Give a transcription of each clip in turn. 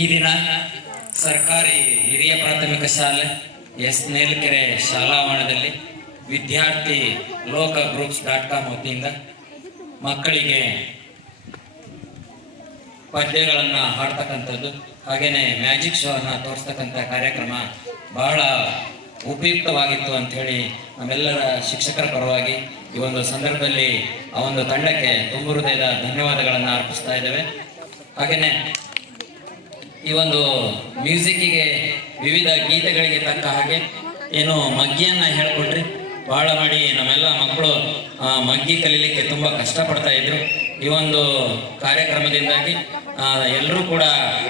ಈ ದಿನ ಸರ್ಕಾರಿ ಹಿರಿಯ ಪ್ರಾಥಮಿಕ ಶಾಲೆ ಎಸ್ ನೇಲ್ಕೆರೆ ಶಾಲಾವರಣದಲ್ಲಿ ವಿದ್ಯಾರ್ಥಿ ಲೋಕ ಗ್ರೂಪ್ಸ್.com ವತಿಯಿಂದ ಮಕ್ಕಳಿಗೆ ಪದ್ಯಗಳನ್ನು ಹಾಡ್ತಕ್ಕಂಥದ್ದು ಹಾಗೇನೆ ಮ್ಯಾಜಿಕ್ ಶೋ ಅನ್ನು ತೋರಿಸ್ತಕ್ಕಂಥ ಕಾರ್ಯಕ್ರಮ ಬಹಳ ಉಪಯುಕ್ತವಾಗಿತ್ತು ಅಂತ ಹೇಳಿ ನಮ್ಮೆಲ್ಲರ ಶಿಕ್ಷಕರ ಪರವಾಗಿ ಈ ಒಂದು ಸಂದರ್ಭದಲ್ಲಿ ಆ ಒಂದು ತಂಡಕ್ಕೆ ತುಂಬ ಹೃದಯದ ಧನ್ಯವಾದಗಳನ್ನು ಅರ್ಪಿಸ್ತಾ ಇದ್ದೇವೆ. ಹಾಗೇನೆ ಈ ಒಂದು ಮ್ಯೂಸಿಕ್ಕಿಗೆ ವಿವಿಧ ಗೀತೆಗಳಿಗೆ ತಕ್ಕ ಹಾಗೆ ಏನು ಮಗ್ಗಿಯನ್ನ ಹೇಳ್ಕೊಟ್ರಿ. ಬಹಳ ಮಾಡಿ ನಮ್ಮೆಲ್ಲ ಮಕ್ಕಳು ಮಗ್ಗಿ ಕಲೀಲಿಕ್ಕೆ ತುಂಬ ಕಷ್ಟಪಡ್ತಾ ಇದ್ರು. ಈ ಒಂದು ಕಾರ್ಯಕ್ರಮದಿಂದಾಗಿ ಎಲ್ಲರೂ ಕೂಡ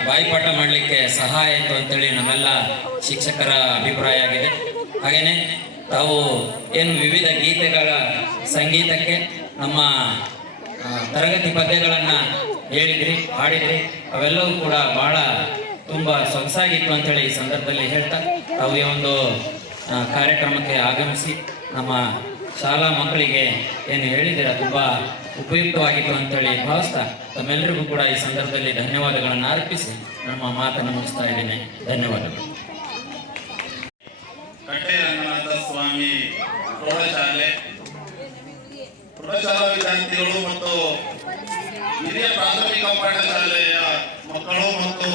ಬಾಯಿಪಾಠ ಮಾಡಲಿಕ್ಕೆ ಸಹಾಯ ಆಯಿತು ಅಂತೇಳಿ ನಮ್ಮೆಲ್ಲ ಶಿಕ್ಷಕರ ಅಭಿಪ್ರಾಯ ಆಗಿದೆ. ಹಾಗೇನೆ ತಾವು ಏನು ವಿವಿಧ ಗೀತೆಗಳ ಸಂಗೀತಕ್ಕೆ ನಮ್ಮ ತರಗತಿ ಪದ್ಯಗಳನ್ನು ಹೇಳಿದ್ರಿ, ಹಾಡಿದ್ರಿ, ಅವೆಲ್ಲವೂ ಕೂಡ ಬಹಳ ತುಂಬ ಸೊಗಸಾಗಿತ್ತು ಅಂತೇಳಿ ಈ ಸಂದರ್ಭದಲ್ಲಿ ಹೇಳ್ತಾ ತಾವು ಈ ಒಂದು ಕಾರ್ಯಕ್ರಮಕ್ಕೆ ಆಗಮಿಸಿ ನಮ್ಮ ಶಾಲಾ ಮಕ್ಕಳಿಗೆ ಏನು ಹೇಳಿದ್ದೀರಾ ತುಂಬ ಉಪಯುಕ್ತವಾಗಿತ್ತು ಅಂತೇಳಿ ಭಾವಿಸ್ತಾ ತಮ್ಮೆಲ್ಲರಿಗೂ ಕೂಡ ಈ ಸಂದರ್ಭದಲ್ಲಿ ಧನ್ಯವಾದಗಳನ್ನು ಅರ್ಪಿಸಿ ನಮ್ಮ ಮಾತನ್ನು ಮುಗಿಸ್ತಾ ಇದ್ದೇನೆ. ಧನ್ಯವಾದಗಳು. ಕಟ್ಟೆ ರಂಗನಾಥ ಸ್ವಾಮಿ ಪ್ರೌಢಶಾಲಾ ವಿದ್ಯಾರ್ಥಿಗಳು ಮತ್ತು ಹಿರಿಯ ಪ್ರಾಥಮಿಕ ಪಾಠಶಾಲೆಯ ಮಕ್ಕಳು ಮತ್ತು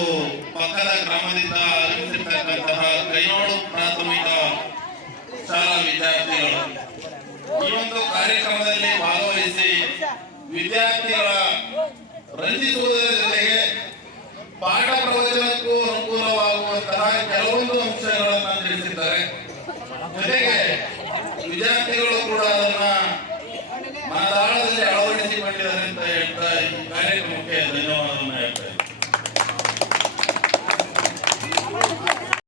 ಪಕ್ಕದ ಗ್ರಾಮದಿಂದ ಆಗಮಿಸಿರ್ತಕ್ಕಂತಹ ಕೈನೋಡು ಪ್ರಾಥಮಿಕ ಶಾಲಾ ವಿದ್ಯಾರ್ಥಿಗಳು ಈ ಒಂದು ಕಾರ್ಯಕ್ರಮದಲ್ಲಿ ಭಾಗವಹಿಸಿ ವಿದ್ಯಾರ್ಥಿಗಳ ರಂಜಿಸುವುದರ ಜೊತೆಗೆ ಪಾಠ ಪ್ರವಚನಕ್ಕೂ ಅನುಕೂಲವಾಗುವಂತಹ ಕೆಲವೊಂದು ಅಂಶಗಳನ್ನು ತಿಳಿಸಿದ್ದಾರೆ. ಜೊತೆಗೆ ವಿದ್ಯಾರ್ಥಿಗಳು ಕೂಡ